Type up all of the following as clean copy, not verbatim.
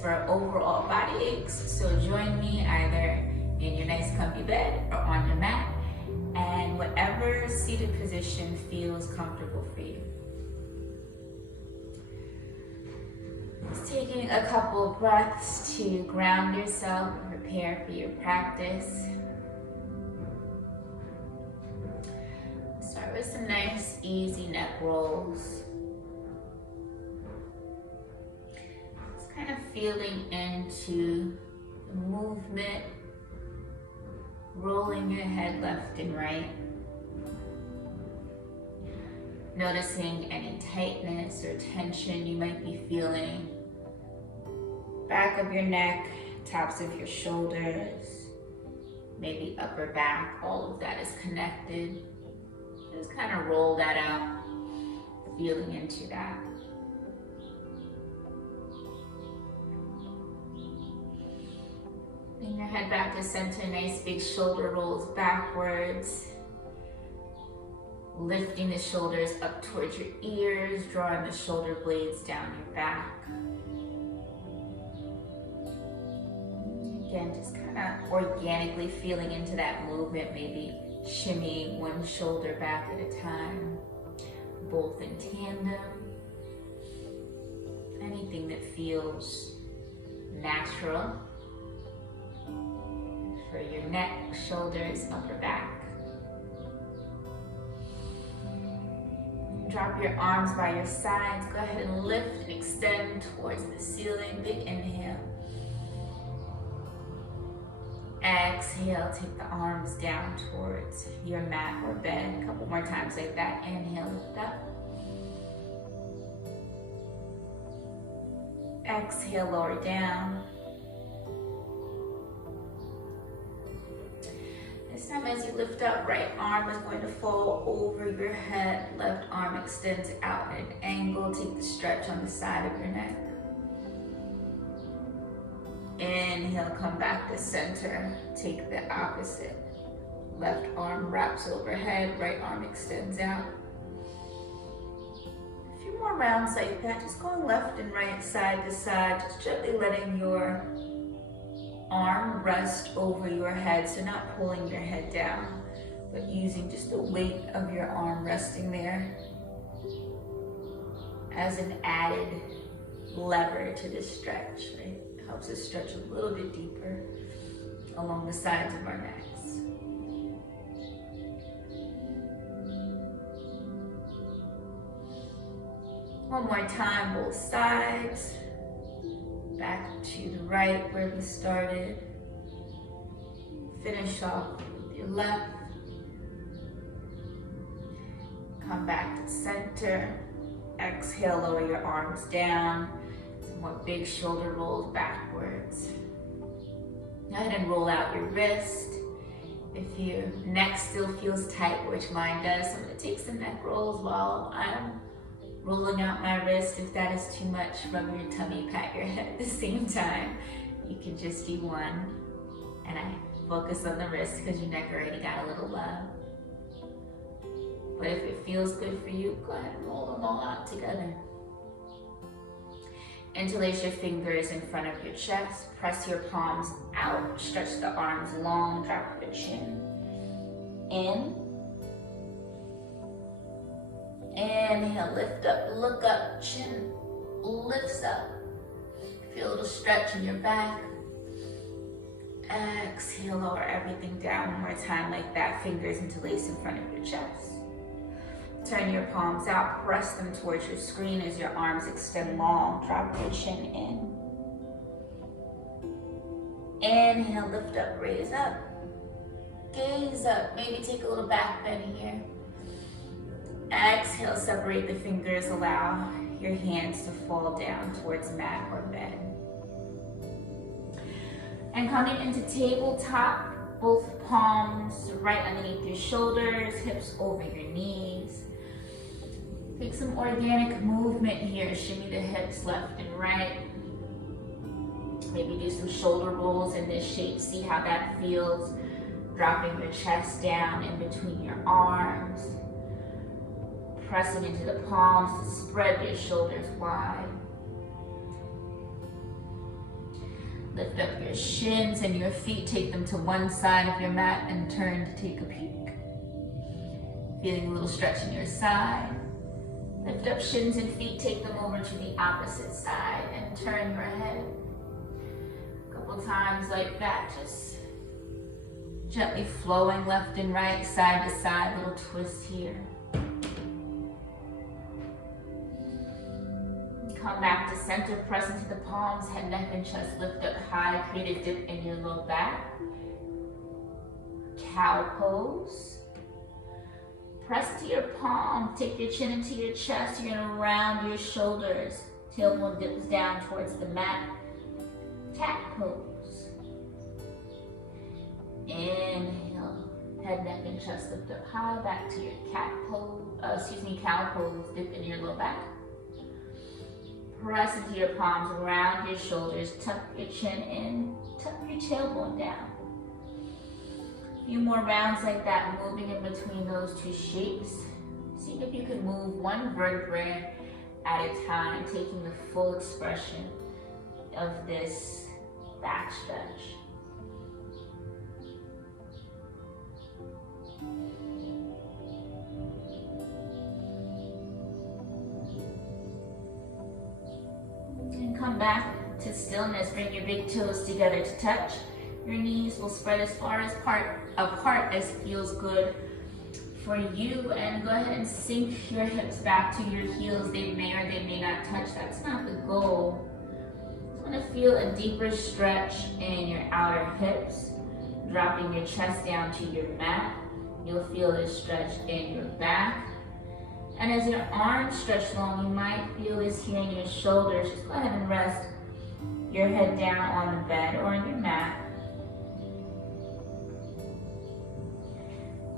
for overall body aches. So join me either in your nice comfy bed or on your mat, and whatever seated position feels comfortable for you. Just taking a couple breaths to ground yourself and prepare for your practice. Start with some nice, easy neck rolls. Just kind of feeling into the movement, rolling your head left and right. Noticing any tightness or tension you might be feeling. Back of your neck, tops of your shoulders, maybe upper back, all of that is connected. Just kind of roll that out, feeling into that. Bring your head back to center, nice big shoulder rolls backwards. Lifting the shoulders up towards your ears, drawing the shoulder blades down your back. Again, just kind of organically feeling into that movement, maybe shimmying one shoulder back at a time, both in tandem. Anything that feels natural for your neck, shoulders, upper back. Drop your arms by your sides. Go ahead and lift and extend towards the ceiling. Big inhale. Exhale, take the arms down towards your mat or bed. A couple more times like that. Inhale, lift up. Exhale, lower down. This time as you lift up, right arm is going to fall over your head. Left arm extends out at an angle. Take the stretch on the side of your neck. Inhale, come back to center. Take the opposite. Left arm wraps overhead, right arm extends out. A few more rounds like that, just going left and right, side to side, just gently letting your arm rest over your head, so not pulling your head down, but using just the weight of your arm resting there as an added lever to this stretch, right? Helps us stretch a little bit deeper along the sides of our necks. One more time, both sides. Back to the right where we started. Finish off with your left. Come back to center. Exhale, lower your arms down. Some more big shoulder rolls backwards. Go ahead and roll out your wrist. If your neck still feels tight, which mine does, I'm going to take some neck rolls while I'm rolling out my wrist. If that is too much, rub your tummy, pat your head at the same time. You can just do one. And I focus on the wrist because your neck already got a little love. But if it feels good for you, go ahead and roll them all out together. Interlace your fingers in front of your chest. Press your palms out. Stretch the arms long. Drop your chin. In. Inhale, lift up, look up, chin lifts up. Feel a little stretch in your back. Exhale, lower everything down one more time like that. Fingers interlace in front of your chest. Turn your palms out, press them towards your screen as your arms extend long. Drop your chin in. Inhale, lift up, raise up. Gaze up, maybe take a little back bend here. Exhale, separate the fingers, allow your hands to fall down towards mat or bed. And coming into tabletop, both palms right underneath your shoulders, hips over your knees. Take some organic movement here, shimmy the hips left and right. Maybe do some shoulder rolls in this shape, see how that feels. Dropping your chest down in between your arms. Pressing into the palms to spread your shoulders wide. Lift up your shins and your feet, take them to one side of your mat and turn to take a peek. Feeling a little stretch in your side. Lift up shins and feet, take them over to the opposite side and turn your head. A couple times like that, just gently flowing left and right, side to side, little twist here. Come back to center, press into the palms, head, neck, and chest lift up high, create a dip in your low back. Cow pose. Press to your palm, take your chin into your chest, you're gonna round your shoulders. Tailbone dips down towards the mat. Cat pose. Inhale, head, neck, and chest lift up high, back to your cow pose, dip in your low back. Press into your palms, round your shoulders, tuck your chin in, tuck your tailbone down. A few more rounds like that, moving in between those two shapes. See if you can move one vertebrae at a time, taking the full expression of this back stretch. And come back to stillness. Bring your big toes together to touch. Your knees will spread as far apart as feels good for you. And go ahead and sink your hips back to your heels. They may or they may not touch. That's not the goal. You want to feel a deeper stretch in your outer hips. Dropping your chest down to your mat. You'll feel this stretch in your back. And as your arms stretch long, you might feel this here in your shoulders. Just go ahead and rest your head down on the bed or on your mat.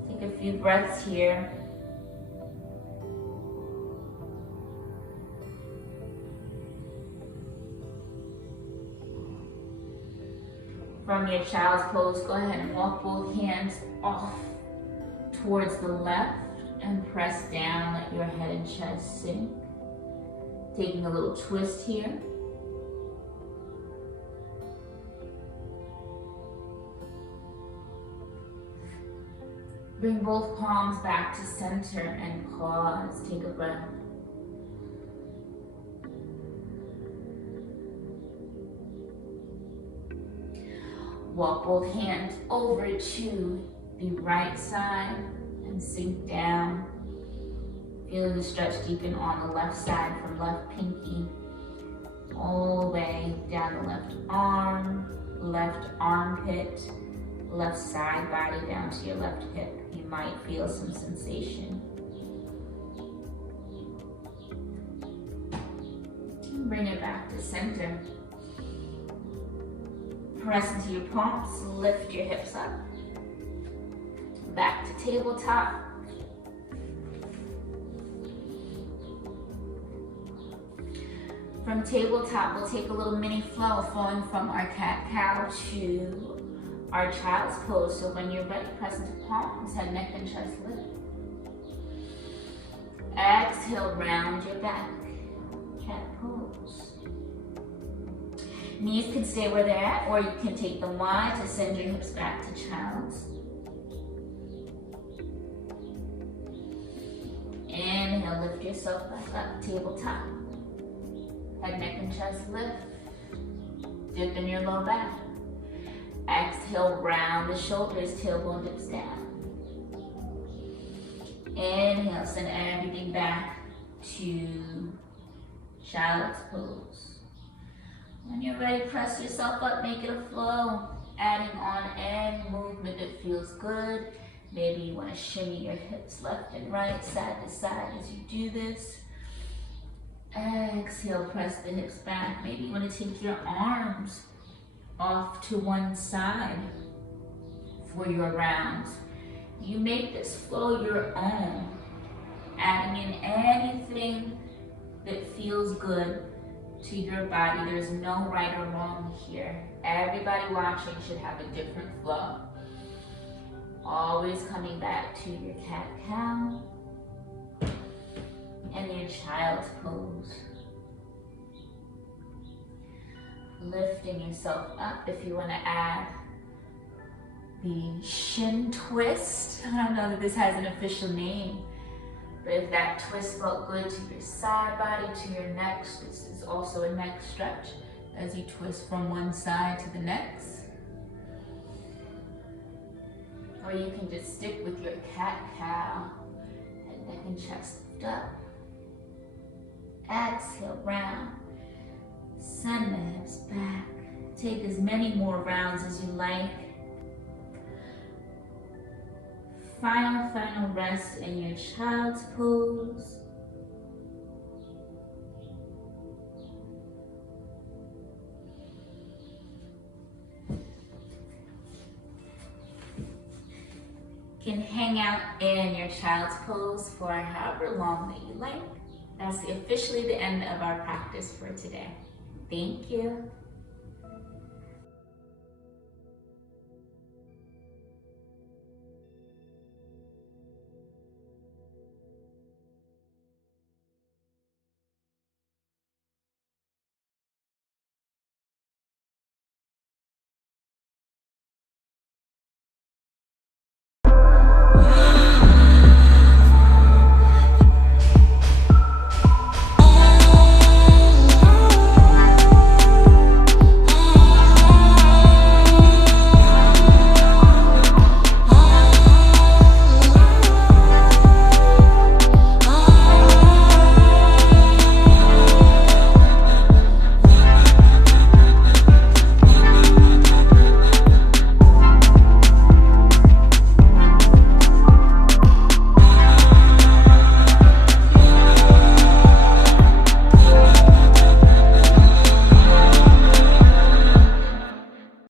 Take a few breaths here. From your child's pose, go ahead and walk both hands off towards the left and press down, let your head and chest sink. Taking a little twist here. Bring both palms back to center and pause, take a breath. Walk both hands over to the right side and sink down. Feeling the stretch deepen on the left side from left pinky all the way down the left arm, left armpit, left side body down to your left hip. You might feel some sensation. Bring it back to center. Press into your palms, lift your hips up. Back to tabletop. From tabletop, we'll take a little mini flow flowing from our cat-cow to our child's pose. So when you're ready, press into palms, head, neck, and chest lift. Exhale, round your back. Cat pose. Knees can stay where they're at, or you can take them wide to send your hips back to child's. Inhale, lift yourself back up, tabletop. Head, neck, and chest lift. Dip in your low back. Exhale, round the shoulders, tailbone dips down. Inhale, send everything back to child's pose. When you're ready, press yourself up, make it a flow. Adding on any movement that feels good. Maybe you want to shimmy your hips left and right, side to side as you do this. Exhale, press the hips back. Maybe you want to take your arms off to one side for your rounds. You make this flow your own, adding in anything that feels good to your body. There's no right or wrong here. Everybody watching should have a different flow. Always coming back to your cat-cow and your child's pose. lifting yourself up. If you want to add the shin twist, I don't know that this has an official name, but if that twist felt good to your side body, to your neck, this is also a neck stretch as you twist from one side to the next. Or you can just stick with your cat-cow, head, neck, and chest lift up. Exhale, round. Send the hips back. Take as many more rounds as you like. Final rest in your child's pose. You can hang out in your child's pose for however long that you like. That's officially the end of our practice for today. Thank you.